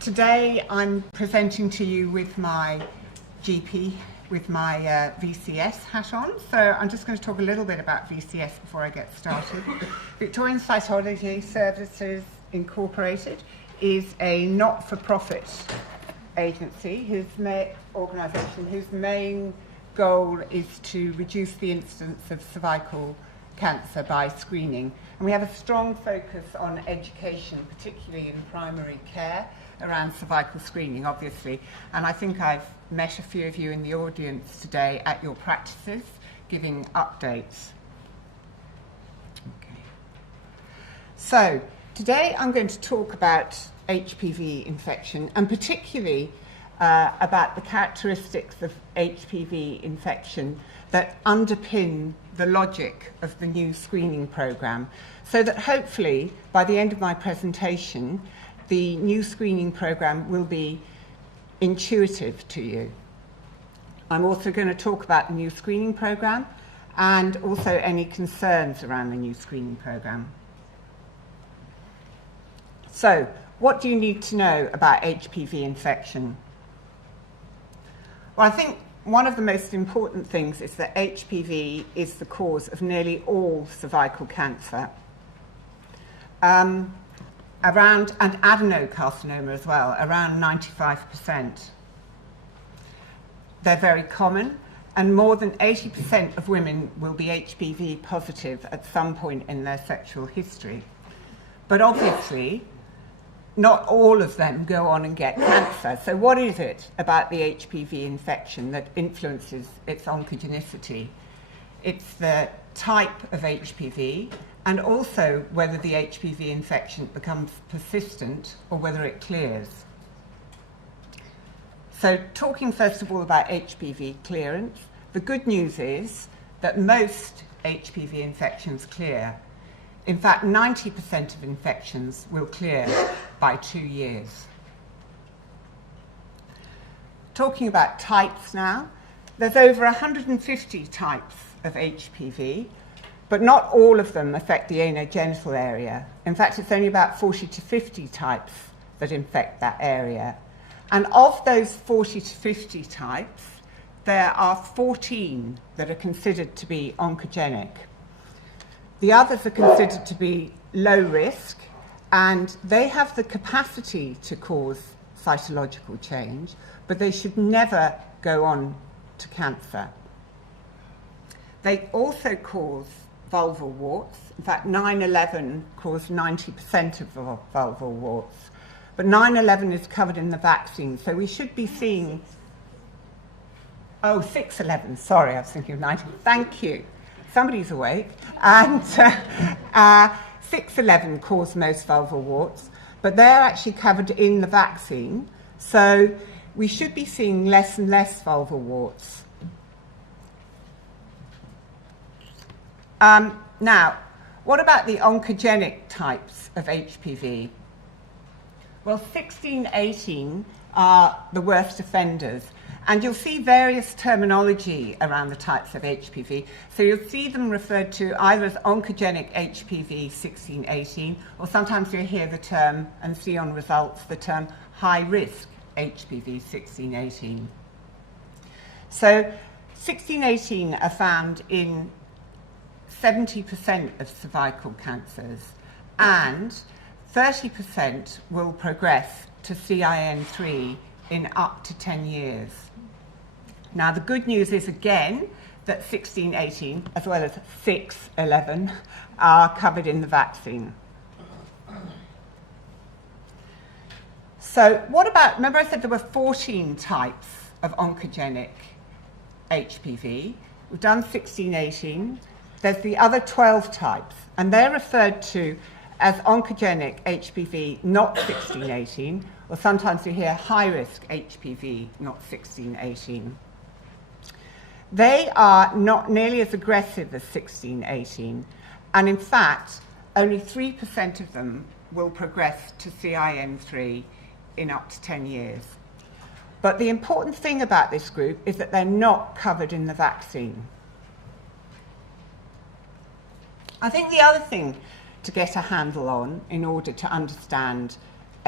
Today I'm presenting to you with my GP, with my VCS hat on. So I'm just going to talk a little bit about VCS before I get started. Victorian Cytology Services Incorporated is a not-for-profit agency organisation whose main goal is to reduce the incidence of cervical cancer by screening. And we have a strong focus on education, particularly in primary care, around cervical screening, obviously. And I think I've met a few of you in the audience today at your practices, giving updates. Okay. So, today I'm going to talk about HPV infection, and particularly about the characteristics of HPV infection that underpin the logic of the new screening programme, so that hopefully by the end of my presentation the new screening programme will be intuitive to you. I'm also going to talk about the new screening programme and also any concerns around the new screening programme. So, what do you need to know about HPV infection? Well, I think one of the most important things is that HPV is the cause of nearly all cervical cancer. And adenocarcinoma as well, around 95%. They're very common, and more than 80% of women will be HPV positive at some point in their sexual history. But obviously, not all of them go on and get cancer. So what is it about the HPV infection that influences its oncogenicity? It's the type of HPV, and also whether the HPV infection becomes persistent or whether it clears. So talking first of all about HPV clearance, the good news is that most HPV infections clear. In fact, 90% of infections will clear by 2 years. Talking about types now, there's over 150 types of HPV, but not all of them affect the anogenital area. In fact, it's only about 40 to 50 types that infect that area. And of those 40 to 50 types, there are 14 that are considered to be oncogenic. The others are considered to be low risk, and they have the capacity to cause cytological change, but they should never go on to cancer. They also cause vulval warts. In fact, 9/11 caused 90% of vulval warts. But 9/11 is covered in the vaccine, so we should be seeing... Oh, 6/11, sorry, I was thinking of 90. Thank you. Somebody's awake. And 6/11 caused most vulval warts, but they're actually covered in the vaccine, so we should be seeing less and less vulval warts. Now, what about the oncogenic types of HPV? Well, 16-18 are the worst offenders, and you'll see various terminology around the types of HPV. So you'll see them referred to either as oncogenic HPV 16-18, or sometimes you'll hear the term, and see on results, the term high-risk HPV 16-18. So 16-18 are found in 70% of cervical cancers, and 30% will progress to CIN3 in up to 10 years. Now, the good news is, again, that 16-18, as well as 6/11, are covered in the vaccine. So what about, remember I said there were 14 types of oncogenic HPV. We've done 16-18. There's the other 12 types, and they're referred to as oncogenic HPV not 16-18, or sometimes you hear high-risk HPV not 16-18. They are not nearly as aggressive as 16-18, and in fact, only 3% of them will progress to CIN3 in up to 10 years. But the important thing about this group is that they're not covered in the vaccine. I think the other thing to get a handle on in order to understand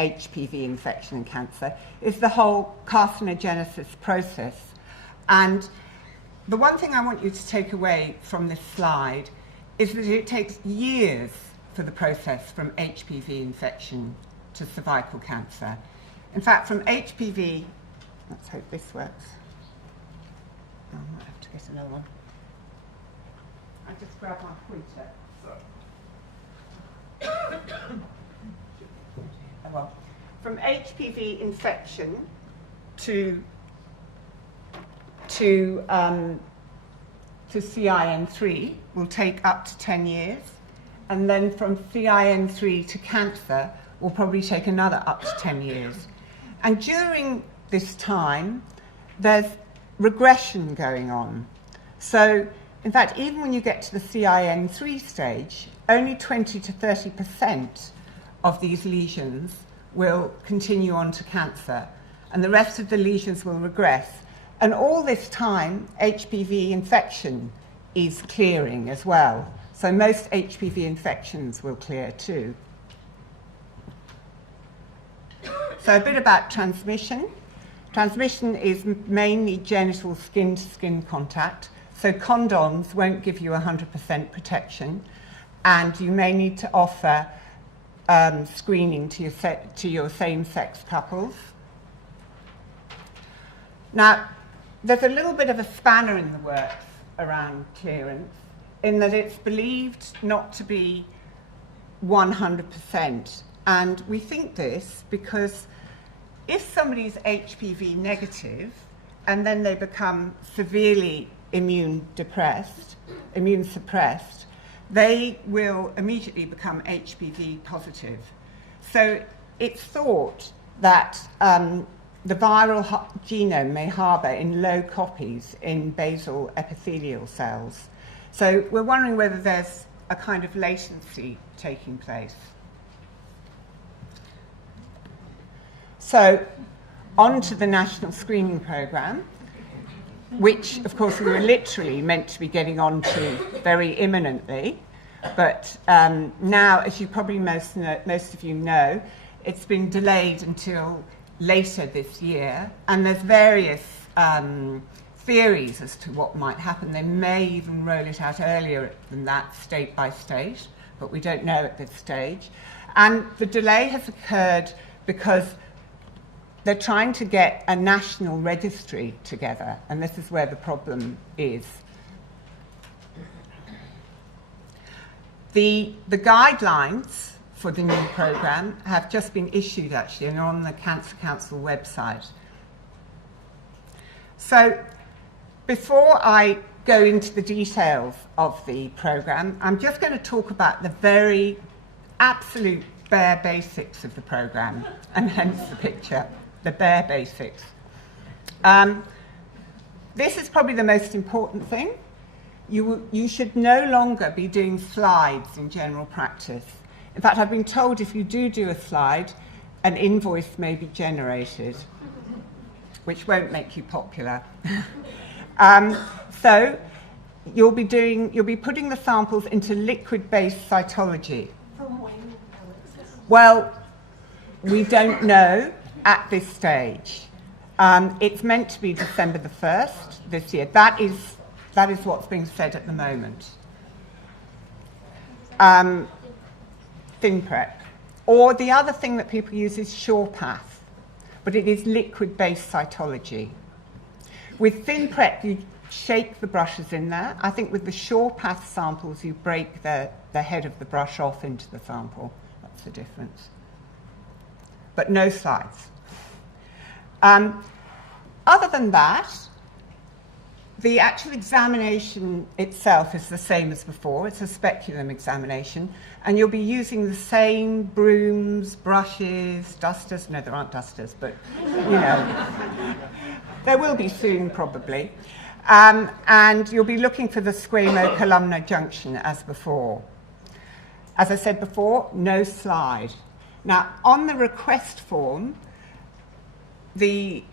HPV infection and cancer is the whole carcinogenesis process. And the one thing I want you to take away from this slide is that it takes years for the process from HPV infection to cervical cancer. In fact, from HPV, let's hope this works. I might have to get another one. I just grab my pointer. Well, from HPV infection to CIN3 will take up to 10 years, and then from CIN3 to cancer will probably take another up to 10 years. And during this time, there's regression going on. So, in fact, even when you get to the CIN3 stage, only 20 to 30% of these lesions will continue on to cancer, and the rest of the lesions will regress. And all this time, HPV infection is clearing as well. So most HPV infections will clear too. So a bit about transmission. Transmission is mainly genital skin-to-skin contact. So condoms won't give you 100% protection, and you may need to offer screening to your same-sex couples. Now, there's a little bit of a spanner in the works around clearance, in that it's believed not to be 100%. And we think this because if somebody's HPV negative and then they become severely immune suppressed, they will immediately become HPV positive. So it's thought that the viral genome may harbour in low copies in basal epithelial cells. So we're wondering whether there's a kind of latency taking place. So on to the national screening programme, which, of course, we were literally meant to be getting on to very imminently. But now, as you probably most of you know, it's been delayed until later this year, and there's various theories as to what might happen. They may even roll it out earlier than that, state by state, but we don't know at this stage. And the delay has occurred because they're trying to get a national registry together, and this is where the problem is. The guidelines for the new programme have just been issued, actually, and are on the Cancer Council website. So before I go into the details of the programme, I'm just going to talk about the very absolute bare basics of the programme, and hence the picture, the bare basics. This is probably the most important thing. You should no longer be doing slides in general practice. In fact, I've been told if you do a slide, an invoice may be generated, which won't make you popular. So you'll be putting the samples into liquid-based cytology. From when, Alexis? Well, we don't know at this stage. It's meant to be December the 1st this year. That is what's being said at the moment. ThinPrep. Or the other thing that people use is SurePath, but it is liquid-based cytology. With ThinPrep, you shake the brushes in there. I think with the SurePath samples, you break the head of the brush off into the sample. That's the difference. But no slides. Other than that, the actual examination itself is the same as before. It's a speculum examination, and you'll be using the same brooms, brushes, dusters. No, there aren't dusters, but, you know, there will be soon, probably. And you'll be looking for the squamo-columnar junction as before. As I said before, no slide. Now, on the request form,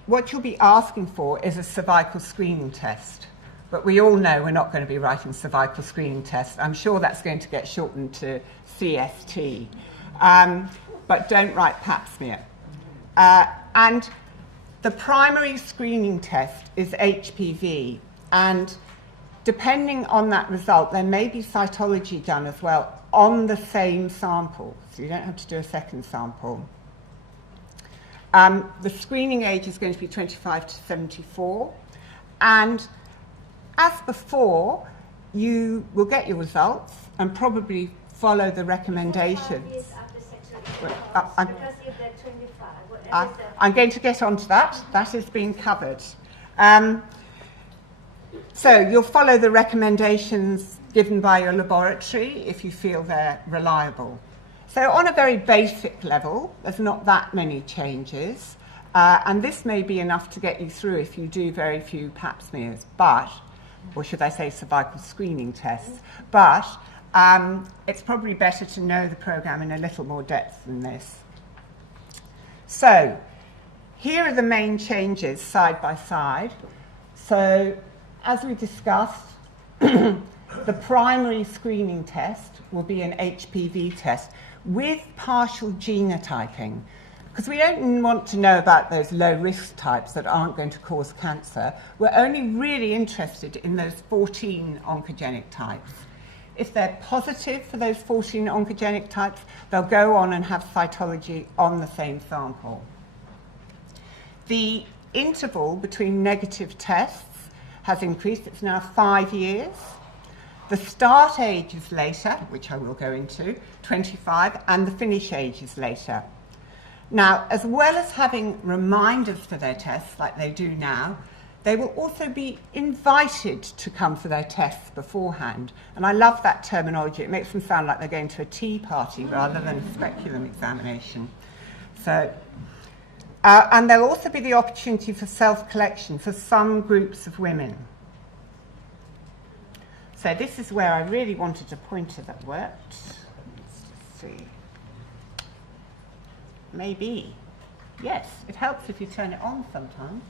what you'll be asking for is a cervical screening test. But we all know we're not going to be writing cervical screening tests. I'm sure that's going to get shortened to CST. but don't write pap smear. And the primary screening test is HPV, and depending on that result, there may be cytology done as well on the same sample, so you don't have to do a second sample. The screening age is going to be 25 to 74, and as before, you will get your results and probably follow the recommendation. 5 years after sexual Well, intercourse, because if they're 25, whatever is the- I'm going to get onto that. That is being covered. So you'll follow the recommendations given by your laboratory if you feel they're reliable. So on a very basic level, there's not that many changes, and this may be enough to get you through if you do very few pap smears, or should I say cervical screening tests, but it's probably better to know the programme in a little more depth than this. So here are the main changes side by side. So as we discussed, the primary screening test will be an HPV test with partial genotyping, because we don't want to know about those low-risk types that aren't going to cause cancer. We're only really interested in those 14 oncogenic types. If they're positive for those 14 oncogenic types, they'll go on and have cytology on the same sample. The interval between negative tests has increased. It's now 5 years. The start age is later, which I will go into, 25, and the finish age is later. Now, as well as having reminders for their tests, like they do now, they will also be invited to come for their tests beforehand. And I love that terminology. It makes them sound like they're going to a tea party rather than a speculum examination. So, and there'll also be the opportunity for self-collection for some groups of women. So this is where I really wanted a pointer that worked. Let's see. Maybe. Yes, it helps if you turn it on sometimes.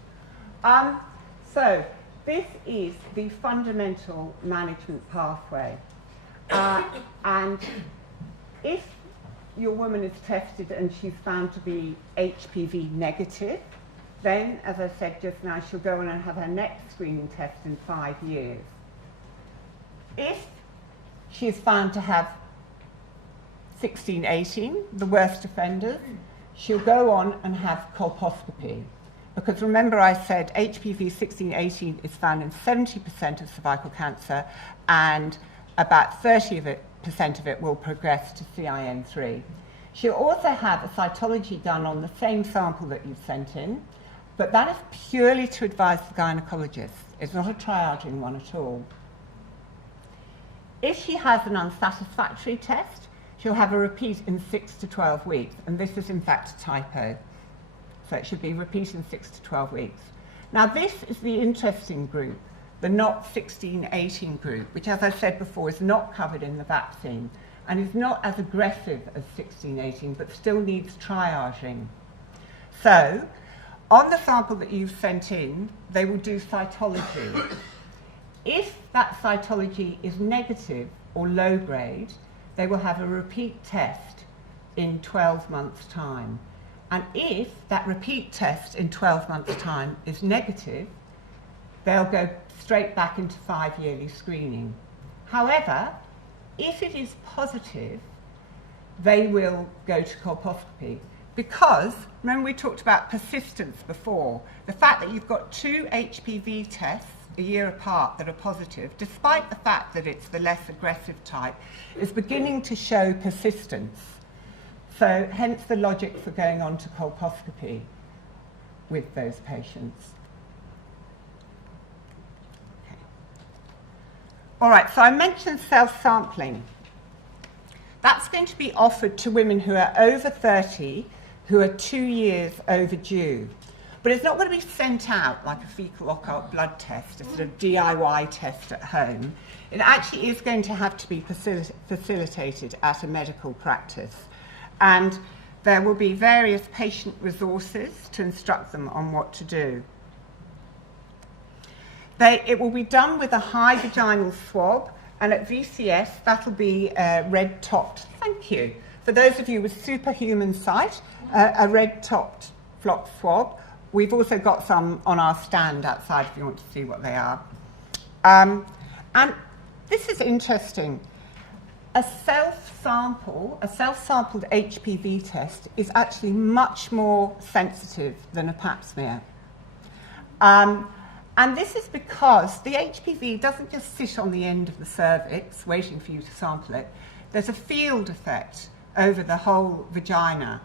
So this is the fundamental management pathway. And if your woman is tested and she's found to be HPV negative, then, as I said just now, she'll go on and have her next screening test in 5 years. If she is found to have 16, 18, the worst offenders, she'll go on and have colposcopy. Because remember I said HPV 16, 18 is found in 70% of cervical cancer, and about 30% of it will progress to CIN3. She'll also have a cytology done on the same sample that you've sent in, but that is purely to advise the gynecologist. It's not a triaging one at all. If she has an unsatisfactory test, she'll have a repeat in 6 to 12 weeks, and this is in fact a typo. So it should be repeat in 6 to 12 weeks. Now this is the interesting group, the not 16, 18 group, which as I said before is not covered in the vaccine and is not as aggressive as 16, 18, but still needs triaging. So on the sample that you've sent in, they will do cytology. If that cytology is negative or low grade, they will have a repeat test in 12 months' time. And if that repeat test in 12 months' time is negative, they'll go straight back into 5-yearly screening. However, if it is positive, they will go to colposcopy. Because, remember we talked about persistence before, the fact that you've got 2 HPV tests a year apart that are positive, despite the fact that it's the less aggressive type, is beginning to show persistence. So hence the logic for going on to colposcopy with those patients. Okay. All right, so I mentioned self-sampling. That's going to be offered to women who are over 30, who are 2 years overdue. But it's not going to be sent out like a fecal occult blood test, a sort of DIY test at home. It actually is going to have to be facilitated at a medical practice. And there will be various patient resources to instruct them on what to do. It will be done with a high vaginal swab, and at VCS that'll be red-topped, thank you, for those of you with superhuman sight, a red-topped flock swab. We've also got some on our stand outside if you want to see what they are. And this is interesting. A self-sampled HPV test is actually much more sensitive than a pap smear. And this is because the HPV doesn't just sit on the end of the cervix waiting for you to sample it. There's a field effect over the whole vagina.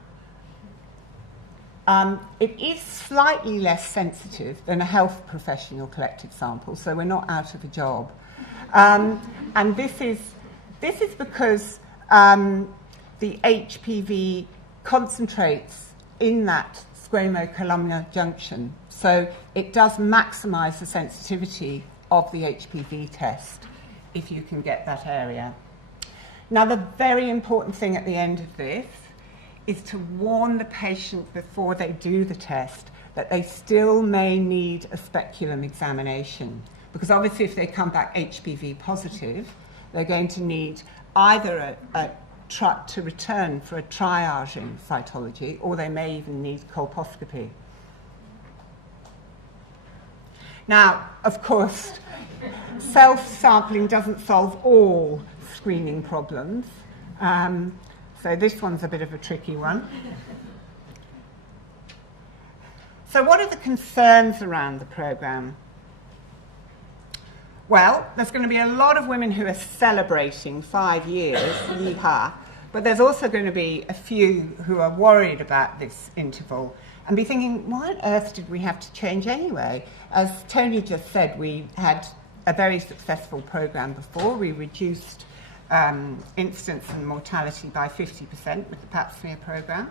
It is slightly less sensitive than a health professional collected sample, so we're not out of a job. And this is because the HPV concentrates in that squamocolumnar junction, so it does maximise the sensitivity of the HPV test if you can get that area. Now, the very important thing at the end of this is to warn the patient before they do the test that they still may need a speculum examination, because obviously if they come back HPV positive, they're going to need either to return for a triaging cytology, or they may even need colposcopy. Now, of course, self-sampling doesn't solve all screening problems, so this one's a bit of a tricky one. So what are the concerns around the programme? Well, there's going to be a lot of women who are celebrating 5 years, yeehaw, but there's also going to be a few who are worried about this interval and be thinking, why on earth did we have to change anyway? As Tony just said, we had a very successful programme before. We reduced incidence and mortality by 50% with the pap smear programme.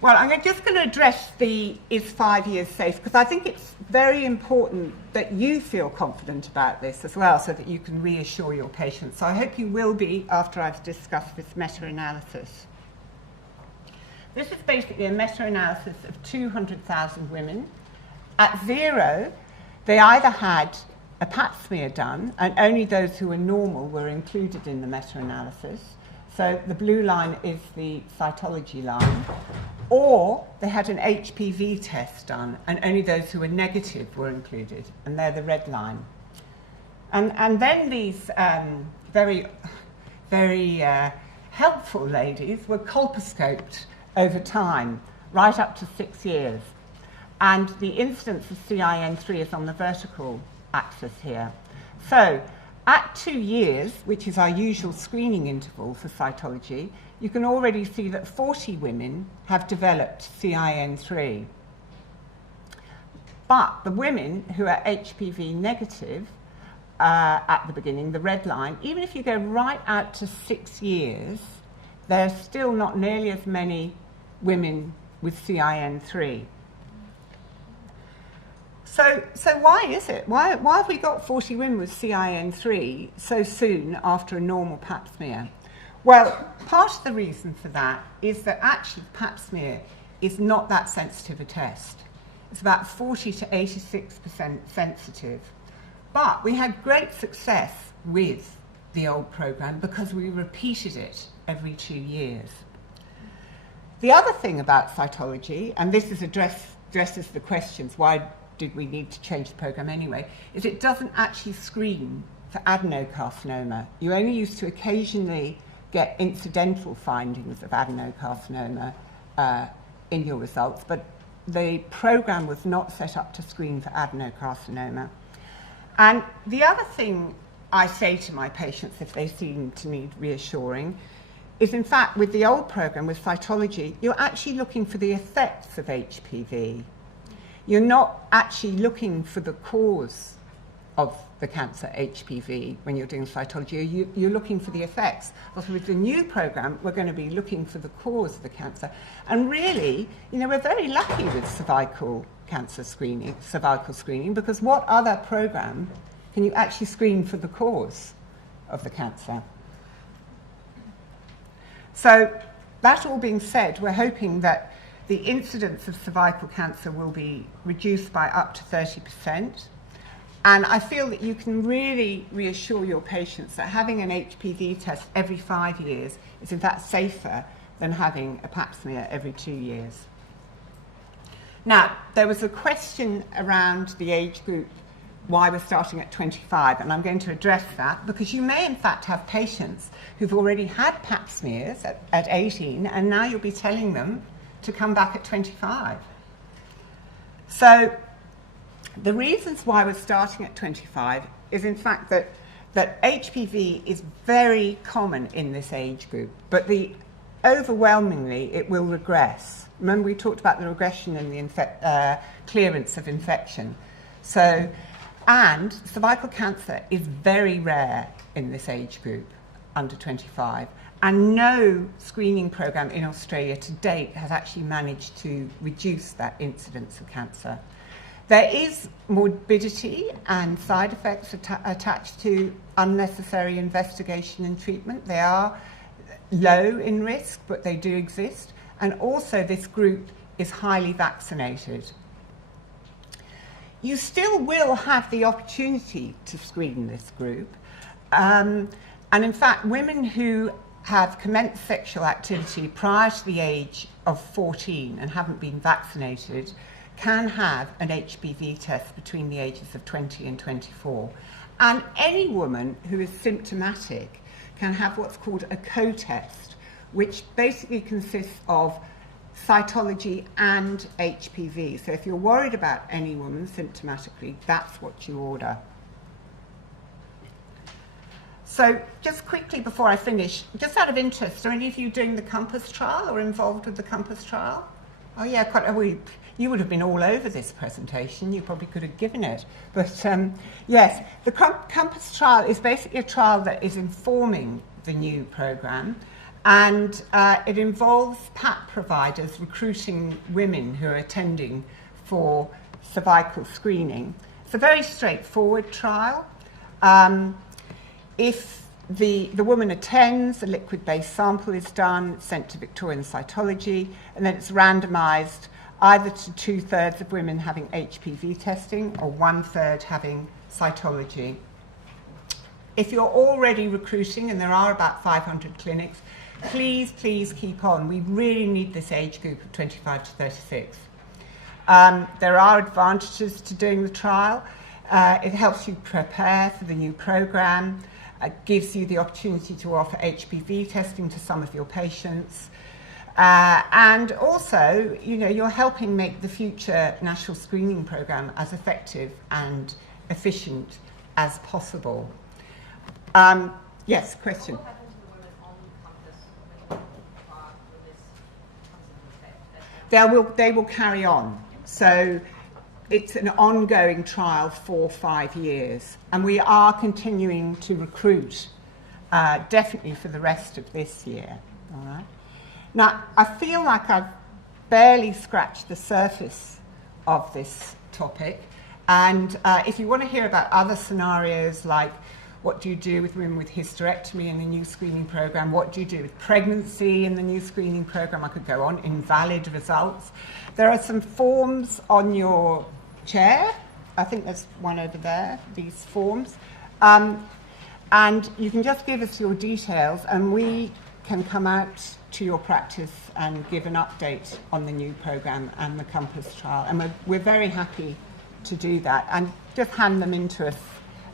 Well, I'm just going to address the is 5 years safe, because I think it's very important that you feel confident about this as well, so that you can reassure your patients. So I hope you will be after I've discussed this meta-analysis. This is basically a meta-analysis of 200,000 women. At 0, they either had a pap smear done, and only those who were normal were included in the meta-analysis. So the blue line is the cytology line. Or they had an HPV test done, and only those who were negative were included, and they're the red line. And then these very helpful ladies were colposcoped over time, right up to 6 years. And the incidence of CIN3 is on the vertical axis here. So at 2 years, which is our usual screening interval for cytology, you can already see that 40 women have developed CIN3. But the women who are HPV negative at the beginning, the red line, even if you go right out to 6 years, there are still not nearly as many women with CIN3. So why is it? Why have we got 40 women with CIN3 so soon after a normal pap smear? Well, part of the reason for that is that actually pap smear is not that sensitive a test. It's about 40 to 86% sensitive. But we had great success with the old programme because we repeated it every 2 years. The other thing about cytology, and this is addresses the questions, why did we need to change the programme anyway, is it doesn't actually screen for adenocarcinoma. You only used to occasionally get incidental findings of adenocarcinoma in your results, but the programme was not set up to screen for adenocarcinoma. And the other thing I say to my patients if they seem to need reassuring is, in fact, with the old programme, with cytology, you're actually looking for the effects of HPV. You're not actually looking for the cause of the cancer, HPV, when you're doing cytology. You're looking for the effects. But with the new programme, we're going to be looking for the cause of the cancer. And really, we're very lucky with cervical screening, because what other programme can you actually screen for the cause of the cancer? So that all being said, we're hoping that the incidence of cervical cancer will be reduced by up to 30%. And I feel that you can really reassure your patients that having an HPV test every 5 years is in fact safer than having a pap smear every 2 years. Now, there was a question around the age group, why we're starting at 25, and I'm going to address that because you may in fact have patients who've already had pap smears at 18 and now you'll be telling them to come back at 25. So the reasons why we're starting at 25 is in fact that HPV is very common in this age group, but overwhelmingly it will regress. Remember we talked about the regression and the clearance of infection. And cervical cancer is very rare in this age group, under 25, and no screening program in Australia to date has actually managed to reduce that incidence of cancer. There is morbidity and side effects attached to unnecessary investigation and treatment. They are low in risk, but they do exist. And also this group is highly vaccinated. You still will have the opportunity to screen this group. And in fact, women who have commenced sexual activity prior to the age of 14 and haven't been vaccinated can have an HPV test between the ages of 20 and 24. And any woman who is symptomatic can have what's called a co-test, which basically consists of cytology and HPV. So if you're worried about any woman symptomatically, that's what you order. So just quickly before I finish, just out of interest, are any of you doing the COMPASS trial or involved with the COMPASS trial? Oh yeah, you would have been all over this presentation. You probably could have given it. But yes, the COMPASS trial is basically a trial that is informing the new programme. And it involves PAP providers recruiting women who are attending for cervical screening. It's a very straightforward trial. If the woman attends, a liquid-based sample is done, sent to Victorian cytology, and then it's randomised either to 2/3 of women having HPV testing or 1/3 having cytology. If you're already recruiting, and there are about 500 clinics, please keep on. We really need this age group of 25 to 36. There are advantages to doing the trial. It helps you prepare for the new programme. It gives you the opportunity to offer HPV testing to some of your patients. And also, you're helping make the future national screening programme as effective and efficient as possible. Yes, question. They will carry on. So it's an ongoing trial for 5 years. And we are continuing to recruit, definitely for the rest of this year. All right. Now, I feel like I've barely scratched the surface of this topic. And if you want to hear about other scenarios like what do you do with women with hysterectomy in the new screening program? What do you do with pregnancy in the new screening program? I could go on. Invalid results. There are some forms on your chair. I think there's one over there, these forms. And you can just give us your details and we can come out to your practice and give an update on the new program and the COMPASS trial. And we're very happy to do that. And just hand them in to us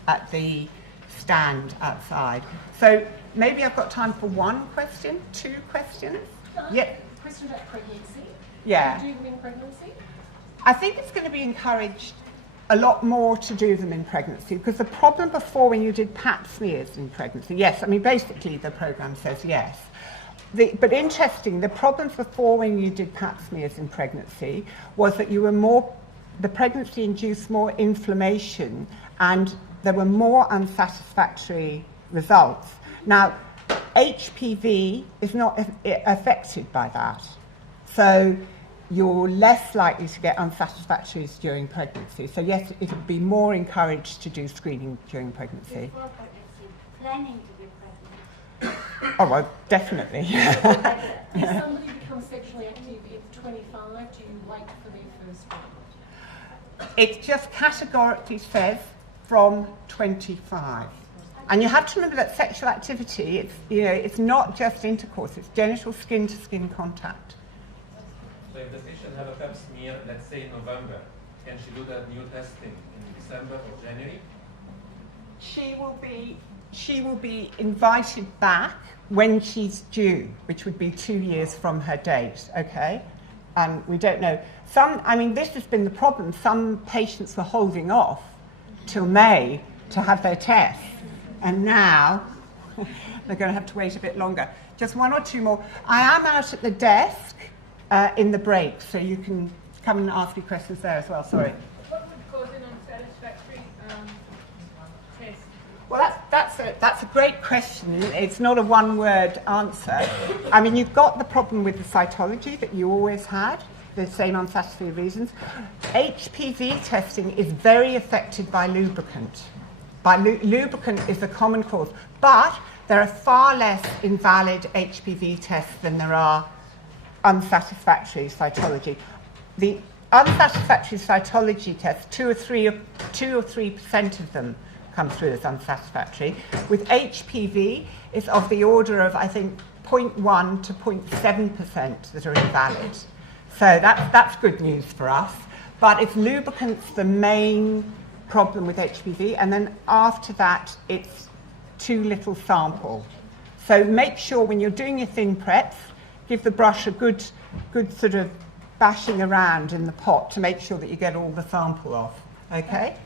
at the stand outside. So maybe I've got time for one question, 2 questions. Yeah. Question about pregnancy. Yeah. Do them in pregnancy? I think it's going to be encouraged a lot more to do them in pregnancy because the problem before when you did pap smears in pregnancy, yes, I mean basically the programme says yes. But interesting, the problems before when you did pap smears in pregnancy was that the pregnancy induced more inflammation and there were more unsatisfactory results. Now, HPV is not affected by that. So you're less likely to get unsatisfactories during pregnancy. So yes, it would be more encouraged to do screening during pregnancy. Before pregnancy, planning to be pregnant. Oh, well, definitely. If somebody becomes sexually active at 25, do you wait for their first one? It just categorically says from 25. And you have to remember that sexual activity, it's not just intercourse, it's genital skin-to-skin contact. So if the patient have a pap smear, let's say in November, can she do that new testing in December or January? She will be invited back when she's due, which would be 2 years from her date, okay? And we don't know. This has been the problem. Some patients were holding off till May to have their test, and now they're going to have to wait a bit longer. Just one or two more. I am out at the desk in the break, so you can come and ask me questions there as well. Sorry. What would cause an unsatisfactory test? Well, that's a great question. It's not a one-word answer. You've got the problem with the cytology that you always had, the same unsatisfactory reasons. HPV testing is very affected by lubricant. Lubricant is the common cause, but there are far less invalid HPV tests than there are unsatisfactory cytology. The unsatisfactory cytology tests, 2 or 3% of them come through as unsatisfactory. With HPV, it's of the order of, I think, 0.1 to 0.7% that are invalid. So that's good news for us. But if lubricant's the main problem with HPV, and then after that, it's too little sample. So make sure when you're doing your thin preps, give the brush a good sort of bashing around in the pot to make sure that you get all the sample off. Okay?